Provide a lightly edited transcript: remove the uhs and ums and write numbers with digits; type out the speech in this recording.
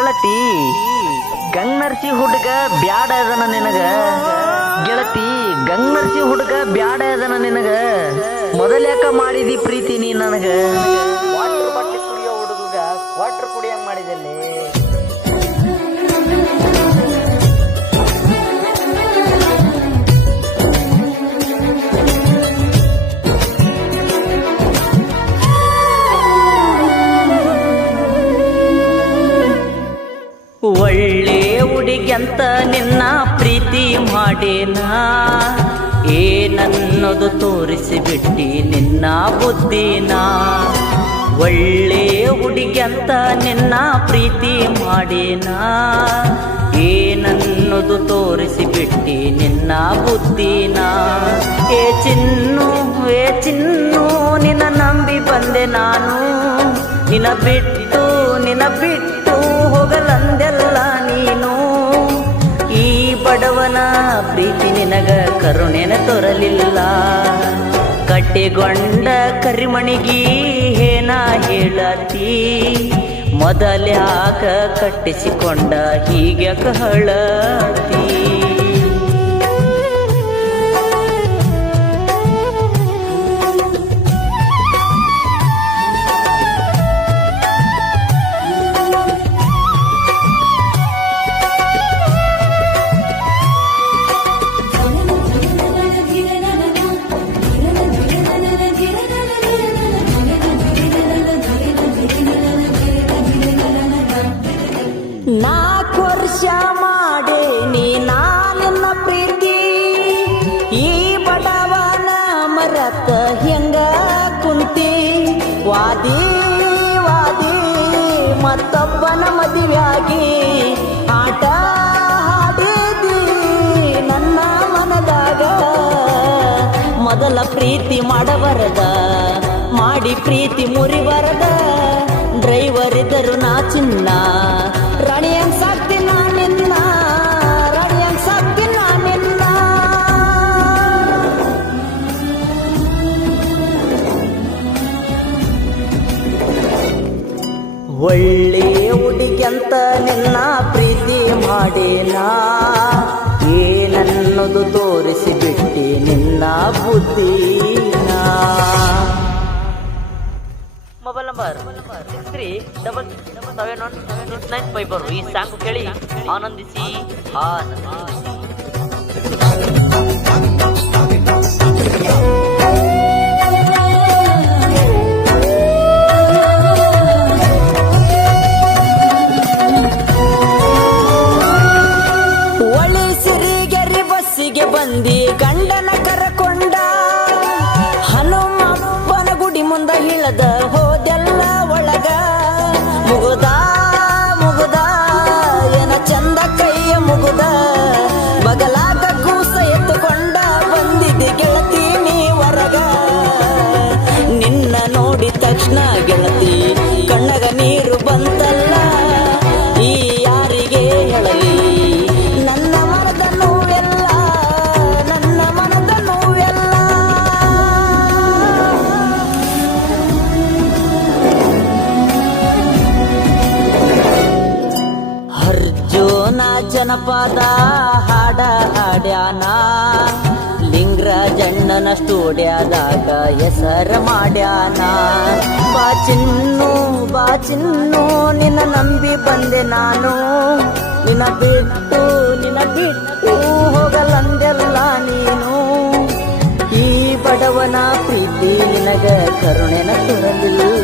ಗೆಳತಿ ಗಂಗನರ್ಸಿ ಹುಡುಗ ಬ್ಯಾಡ ಅದನ ನಿನಗ ಗೆಳತಿ ಗಂಗನರ್ಸಿ ಹುಡುಗ ಬ್ಯಾಡ ಅದನ ನಿನಗ ಮೊದಲ್ಯಾಕ ಮಾಡಿದಿ ಪ್ರೀತಿ ನೀ ನನಗ ವಾಟರ್ ಬಾಟ್ಲಿ ಕುಡಿಯೋ ಹುಡುಗ ವಾಟರ್ ಕುಡಿಯಂಗ್ ಮಾಡಿದಲ್ಲಿ ಒಳ್ಳೆ ಹುಡುಗಿಯಂತ ನಿನ್ನ ಪ್ರೀತಿ ಮಾಡೇನಾ ಏನನ್ನೋದು ತೋರಿಸಿಬಿಟ್ಟಿ ನಿನ್ನ ಬುದ್ಧಿನ ಒಳ್ಳೆ ಹುಡುಗಿಯಂತ ನಿನ್ನ ಪ್ರೀತಿ ಮಾಡೇನಾ ಏನನ್ನೋದು ತೋರಿಸಿಬಿಟ್ಟಿ ನಿನ್ನ ಬುದ್ಧಿನ ಏ ಚಿನ್ನು ನಿನ್ನ ನಂಬಿ ಬಂದೆ ನಾನು ನಿನ್ನ ಬಿಟ್ಟು ಹೋಗಲಂದೆಲ್ಲ ನೀನು ಈ ಬಡವನ ಪ್ರೀತಿ ನಿನಗ ಕರುಣೆನ ತೋರಲಿಲ್ಲ ಕಟ್ಟಿಗೊಂಡ ಕರಿಮಣಿಗಿ ಏನ ಹೇಳತಿ ಮೊದಲ್ಯಾಕ ಕಟ್ಟಿಸಿಕೊಂಡ ಹೀಗ್ಯಾಕ ಹಳತಿ ವರ್ಷ ಮಾಡೇ ನೀ ನಾನಿನ್ನ ಪ್ರೀತಿ ಈ ಬಡವನ ಮರತ ಹೆಂಗ ಕುಂತಿ ವಾದಿ ಮತ್ತೊಬ್ಬನ ಮದುವೆಯಾಗಿ ಆಟ ಆಡಿದಿ ನನ್ನ ಮನದಾಗ ಮೊದಲ ಪ್ರೀತಿ ಮಾಡಬಾರದ ಮಾಡಿ ಪ್ರೀತಿ ಮುರಿಬಾರದ ಡ್ರೈವರ್ ಇದ್ದರು ನಾ ಚಿನ್ನ ರಾಣಿಯಂಗ್ ಸಾಕ್ತಿ ನಿನ್ನ ರಾಣಿಯಂಗ್ ಸಾಕ್ತಿ ನಿನ್ನ ಒಳ್ಳೆ ಹುಡುಗಿಯಂತ ನಿನ್ನ ಪ್ರೀತಿ ಮಾಡೇನಾ ಏನನ್ನೋದು ತೋರಿಸಿಬಿಟ್ಟಿ ನಿನ್ನ ಬುದ್ಧಿನ ಮೊಬೈಲ್ ನಂಬರ್ 6377171954 ಈ ಸಾಂಗ್ ಕೇಳಿ ಆನಂದಿಸಿ ಒಳ್ಳೆ ಸಿರಿಗೆರೆ ಬಸ್ಸಿಗೆ ಬಂದಿ ಗಂಡನ ಕರಕೊಂಡ ಹನುಮಪ್ಪನ ಗುಡಿ ಮುಂದ ಇಳದ ಹೋದೆಲ್ಲ ಒಳಗ ಮುಗುದ ಏನ ಚಂದ ಕೈಯ ಮುಗುದ ಬಗಲಾಗ ಕೂಸ ಎತ್ತುಕೊಂಡ ಬಂದಿದ್ದೆ ಗೆಳತಿ ನೀ ಹೊರಗ ನಿನ್ನ ನೋಡಿದ ತಕ್ಷಣ ಗೆಳತಿ ಕಣ್ಣಗ ನೀರು ಬಂತಲ್ಲ ಈ ಯಾರಿಗೆ ಹೇಳಲಿ ನನ್ನ ಮನದ ನೋವೆಲ್ಲ ಅರ್ಜುನ ಜನಪದ ಹಾಡ ಹಾಡ್ಯಾನ ಲಿಂಗರಾಜಣ್ಣನ ಸ್ಟುಡಿಯೋದಾಗ ಹೆಸರ ಮಾಡ್ಯಾನ ಬಾ ಚಿನ್ನು ನಿನ್ನ ನಂಬಿ ಬಂದೆ ನಾನು ನಿನ್ನ ಬಿಟ್ಟು ಹೋಗಲಂದೆಲ್ಲ ನೀನು ಈ ಬಡವನ ಪ್ರೀತಿ ನಿನಗ ಕರುಣೆನ ತೋರಲಿಲ್ಲ